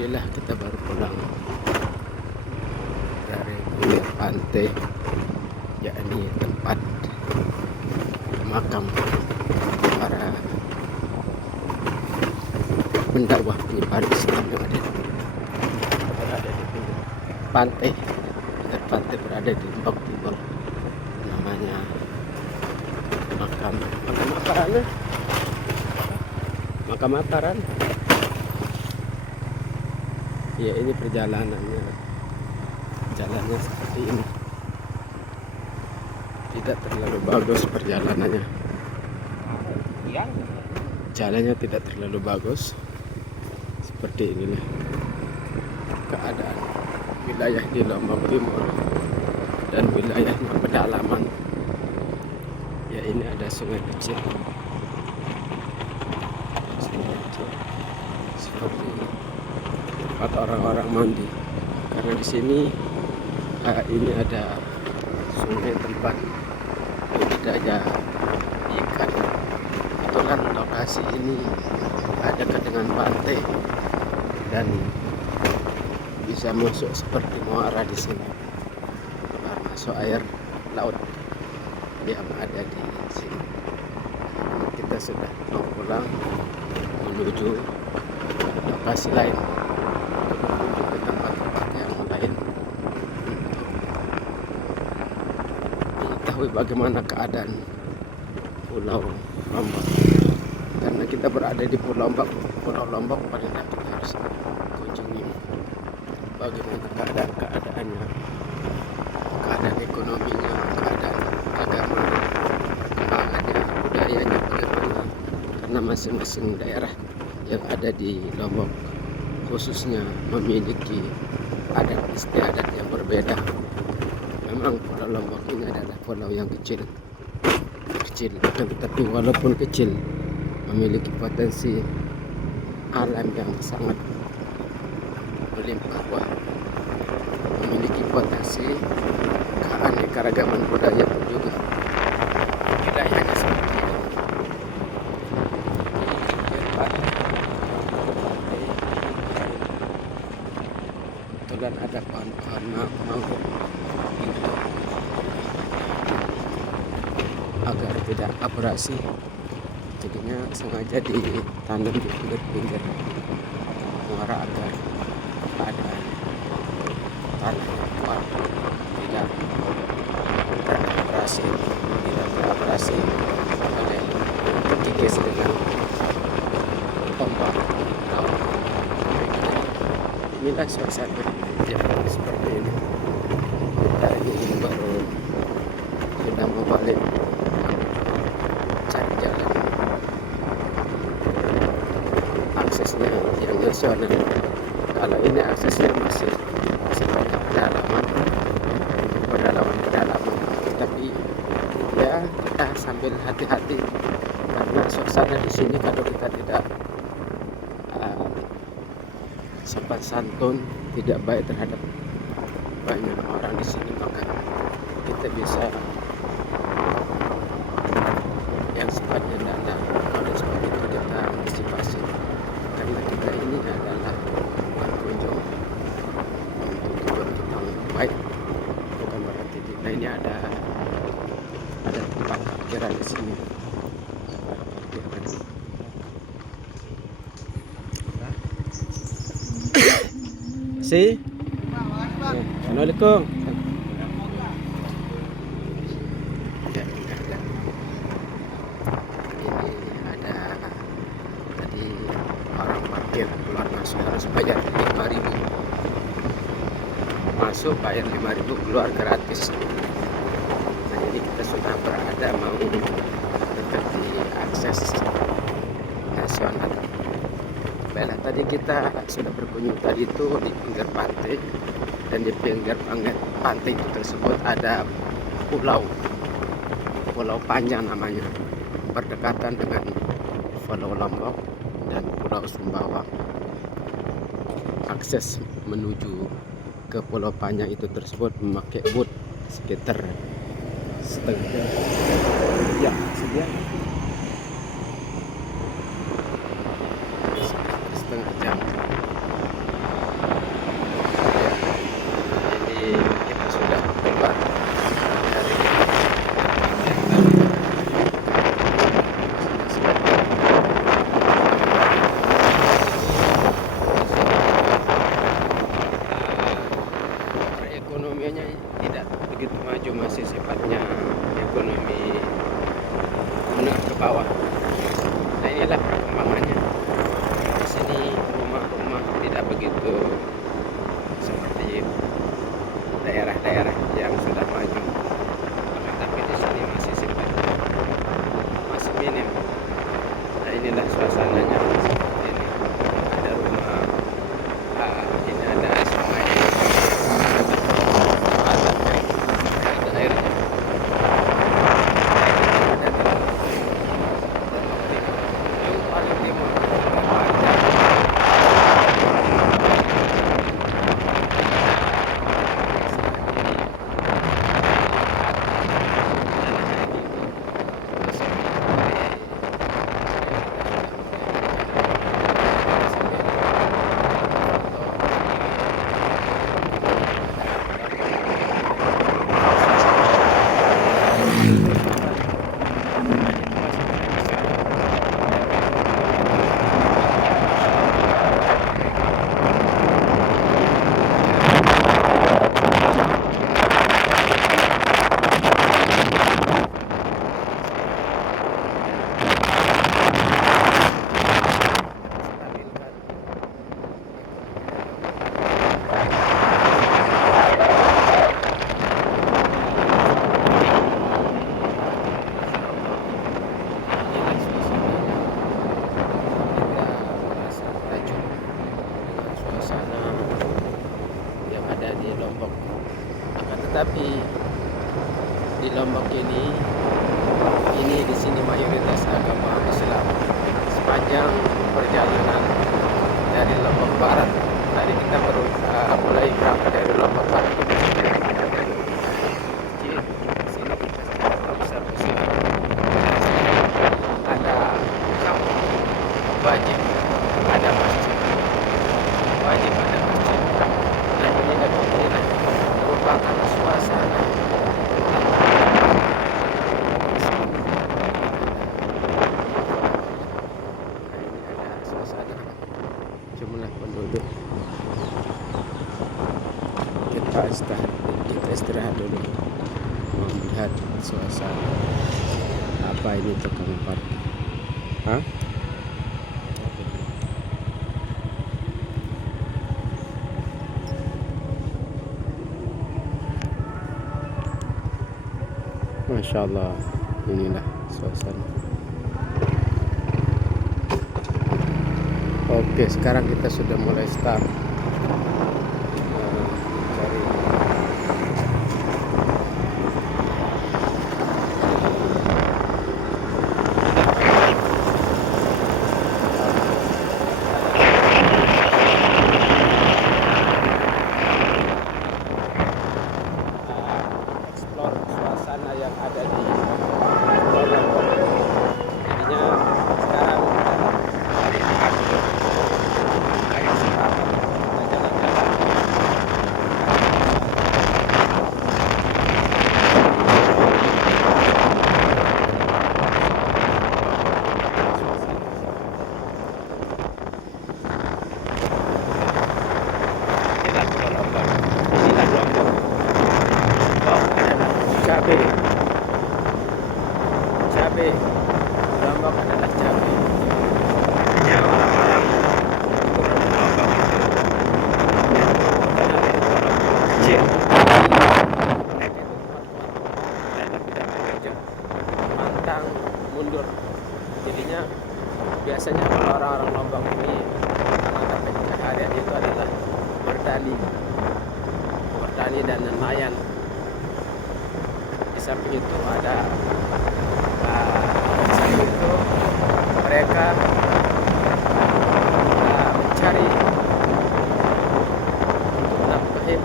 Alhamdulillah kita baru pulang dari pinggir pantai, yakni tempat makam para pendakwah penyebar Islam yang ada berada di pinggir pantai. Pinggir pantai berada di Lombok Timur, namanya makam Aparan. Makam Aparan. Ya, ini perjalanannya, jalannya seperti ini, tidak terlalu bagus perjalanannya, jalannya tidak terlalu bagus. Seperti inilah keadaan wilayah di Lombok Timur dan wilayahnya pedalaman. Ya, ini ada sungai kecil, seperti ini, tempat orang-orang mandi. Karena di sini ini ada sungai tempat budidaya ikan. Kebetulan lokasi ini ada dengan pantai dan bisa masuk seperti muara di sini, masuk air laut yang ada di sini. Kita sudah mau pulang menuju lokasi lain, menuju ke tempat-tempat yang lain untuk mengetahui bagaimana keadaan Pulau Lombok. Karena kita berada di Pulau Lombok, paling tidak kita harus kunjungi bagaimana keadaannya, keadaan ekonominya, keadaan agama, perkembangannya, budayanya bagaimana. Karena masing-masing daerah yang ada di Lombok khususnya memiliki adat istiadat yang berbeda. Memang Pulau Lombok ini adalah pulau yang kecil, akan tetapi walaupun kecil memiliki potensi alam yang sangat melimpah ruah, memiliki potensi keanekaragaman budaya pun juga budayanya seperti ini. Kebetulan ada pohon-pohon mangrove agar tidak abrasi, jadinya sengaja ditanam di pinggir-pinggir muara agar keadaan tanahnya kuat, tidak terabrasi oleh terkikis dengan ombak laut. Inilah suasana yang seperti ini. Kita ini baru sudah mau balik, cari jalan aksesnya yang nasional. Kalau ini aksesnya masih banyak pedalaman, tapi ya kita sambil hati-hati karena suasana di sini kalau kita tidak sopan santun, tidak baik terhadap banyak orang di sini, maka kita bisa yang sifatnya dana. Oleh sebab itu kita antisipasi, karena kita ini adalah berkunjung untuk tujuan baik, bukan berarti kita ini ada tempat parkiran di sini. Assalamualaikum. Ini ada tadi orang parkir keluar masuk harus bayar 5.000. Masuk bayar 5.000, keluar gratis. Nah, jadi kita sudah berada mau dekat di akses nasional. Baiklah, tadi kita sudah berkunjung tadi itu di pinggir pantai, dan di pinggir pantai itu tersebut ada Pulau Panjang namanya, berdekatan dengan Pulau Lombok dan Pulau Sumbawa. Akses menuju ke Pulau Panjang itu tersebut memakai boat sekitar setengah jam. Tetapi di Lombok ini di sini mayoritas agama Islam. Sepanjang perjalanan dari Lombok Barat, tadi kita baru mulai berangkat dari Lombok Barat. Sini kita bisa ada kampung wajib ada masjid, wajib ada masjid. Dan ini merupakan suasana jumlah penduduk. Kita istirahat dulu, melihat suasana. Apa ini tukang parkir? Hah? Masya Allah, inilah suasana. Oke, sekarang kita sudah mulai start cari. Explore suasana yang ada di Lombok. Jadinya sekarang ayo sekarang kita jalan-jalan. Inilah Pulau Lombok. Inilah Lombok. Cabai, Lombok adalah cabai. Hanya orang-orang turun Lombok itu kecil, dan tidak bekerja, pantang mundur. Jadinya biasanya kalau orang-orang Lombok ini mata pencaharian itu adalah bertani dan nelayan. Di samping itu ada di samping itu mereka mencari untuk nafkah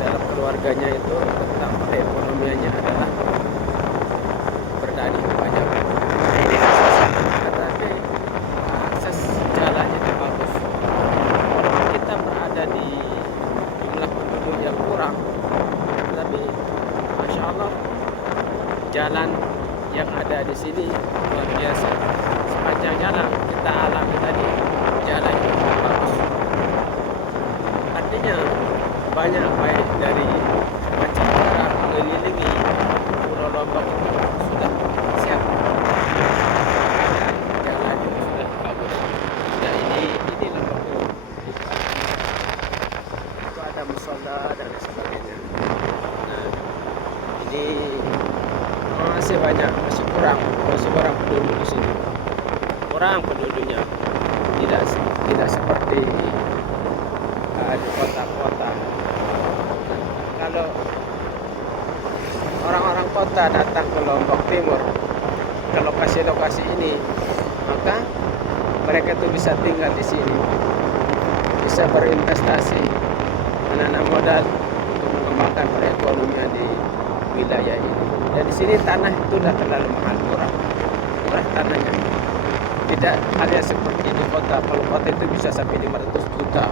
dalam keluarganya itu, nafkah ekonominya adalah bertani banyak. Tetapi akses jalannya itu bagus. Kita berada di jumlah penduduk yang kurang, tetapi Masya Allah, jalan yang ada di sini luar biasa. Sepanjang jalan kita alami tadi, jalan yang bagus. Artinya banyak baik dari mancanegara mengelilingi Pulau Lombok itu sudah siap. Jalan itu sudah bagus. Ya ini Lombok itu ada musola dan sebagainya. Ini masih banyak, masih kurang penduduk di sini. Kurang penduduknya, tidak seperti di kota-kota. Kalau orang-orang kota datang ke Lombok Timur, ke lokasi-lokasi ini, maka mereka itu bisa tinggal di sini, bisa berinvestasi, menanam modal untuk mengembangkan perekonomian di wilayah ini. Dan di sini tanah itu sudah terlalu mahal, murah tanahnya. Tidak halnya seperti di kota. Kalau kota itu bisa sampai 500 juta.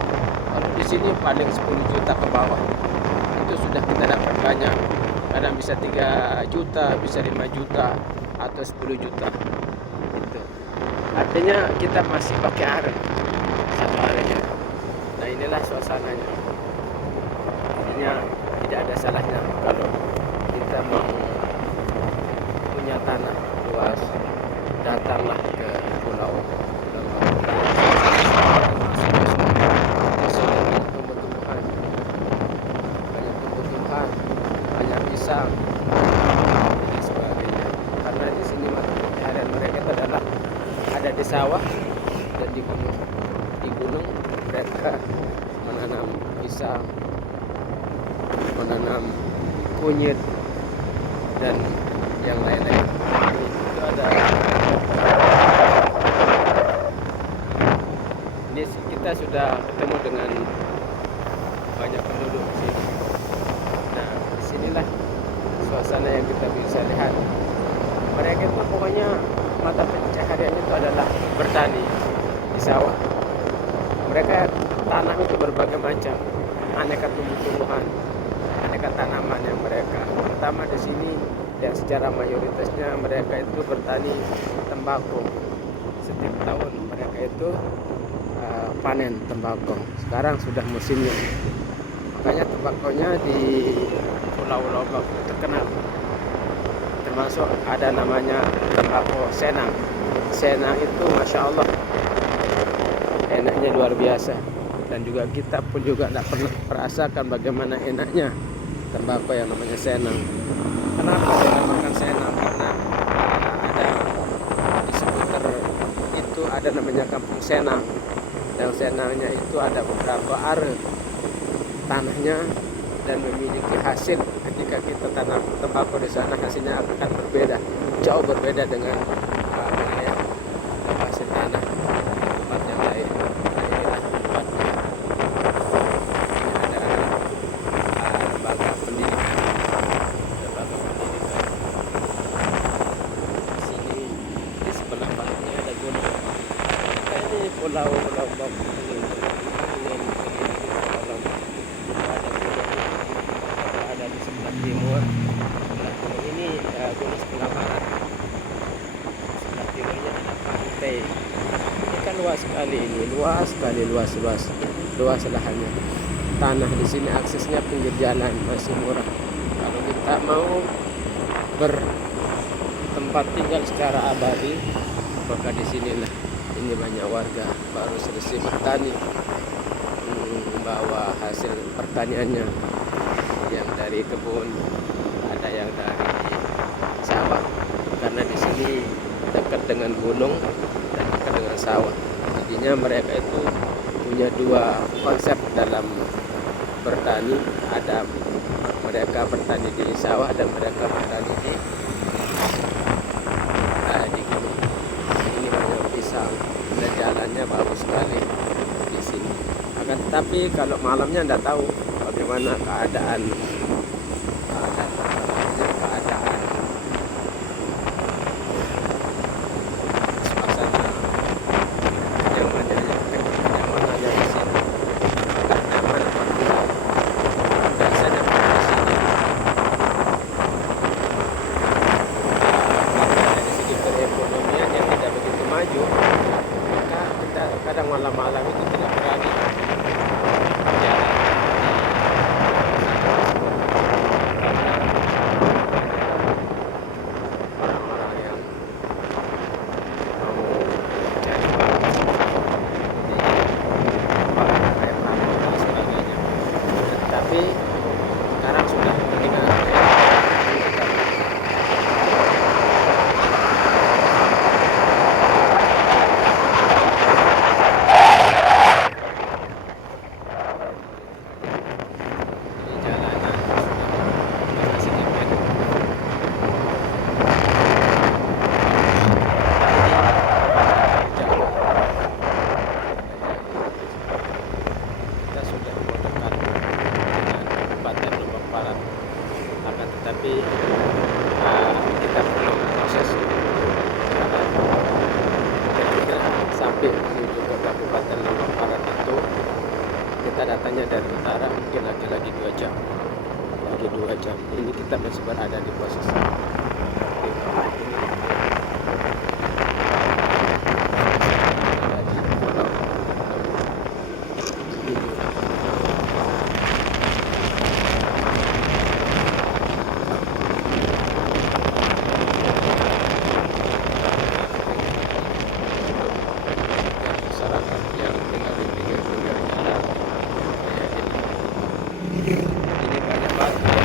Kalau di sini paling 10 juta ke bawah. Itu sudah kita dapat banyak. Kadang bisa 3 juta, bisa 5 juta atau 10 juta. Itu. Artinya kita masih pakai areng satu arennya. Nah inilah suasananya. Artinya tidak ada salahnya kalau kita mau punya tanah luas, datanglah ke Pulau Lombok. Banyak tumbuhan, banyak pisang dan sebagainya. Karena di sini mata pencaharian mereka itu adalah ada di sawah dan di gunung. Di gunung mereka menanam pisang, menanam kunyit dan yang lain-lain. Itu ada ini kita sudah ketemu dengan banyak penduduk di sini. Nah, disinilah suasana yang kita bisa lihat. Mereka itu pokoknya mata pencaharian itu adalah bertani di sawah. Mereka tanam itu berbagai macam, aneka tumbuh-tumbuhan, aneka tanaman yang mereka. Pertama di sini dan secara mayoritasnya mereka itu bertani tembakau. Setiap tahun mereka itu panen tembakau. Sekarang sudah musimnya. Makanya tembakaunya di Pulau Lombok terkenal. Termasuk ada namanya tembakau Senang. Senang itu Masya Allah enaknya luar biasa. Dan juga kita pun juga tidak pernah merasakan bagaimana enaknya tembakau yang namanya Senang. Kenapa dinamakan Senang? Karena ada di seputar itu ada namanya Kampung Senang. Dan Senangnya itu ada beberapa are tanahnya dan memiliki hasil. Ketika kita tanam tembakau di sana hasilnya akan berbeda, jauh berbeda dengan wilayah hasil tanah tempat yang lain. Inilah tempatnya. Ini ada lembaga pendidikan. Lembaga pendidikan. Di sini di sebelah baratnya ada gunung. Kita ini Pulau Lombok ini ada di sebelah timur. Sebelah timur ini gunung sebelah barat. Sebelah timurnya ada pantai. Ini kan luas sekali ini, luas sekali, luas lahannya. Tanah di sini aksesnya pinggir jalan masih murah. Kalau kita mau bertempat tinggal secara abadi, maka di sinilah. Ini banyak warga baru selesai bertani, membawa hasil pertaniannya, yang dari kebun, ada yang dari sawah. Karena di sini dekat dengan gunung dan dekat dengan sawah. Jadinya mereka itu punya dua konsep dalam bertani. Ada mereka bertani di sawah dan mereka bertani di gunung. Ini banyak pisang dan jalannya bagus sekali di sini. Akan tetapi kalau malamnya anda tahu bagaimana keadaan suasana kenyamanannya di sini. Agak nyaman biasanya di sini. Dari segi perekonomian yang tidak begitu maju, maka kita kadang malam-malam itu tidak berani jalan. Orang-orang yang mau cari bahan di kayak tambang dan sebagainya. Tapi sekarang sudah dengan jalanan sudah sedikit jauh. Kita sudah mau dekat dengan Kabupaten Lombok Barat. Akan tetapi kita perlu proses jalan. Ketika sampai menuju ke Kabupaten Lombok Barat itu kita datangnya dari utara, mungkin lagi 2 jam. Lagi 2 jam. Ini kita masih berada di posisi di bawah ini. Ada di Pulau Lombok. Inilah masyarakat yang tinggal di pinggir-pinggir jalan kayak ini. Ini banyak batu ya.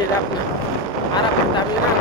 di arah Pertamina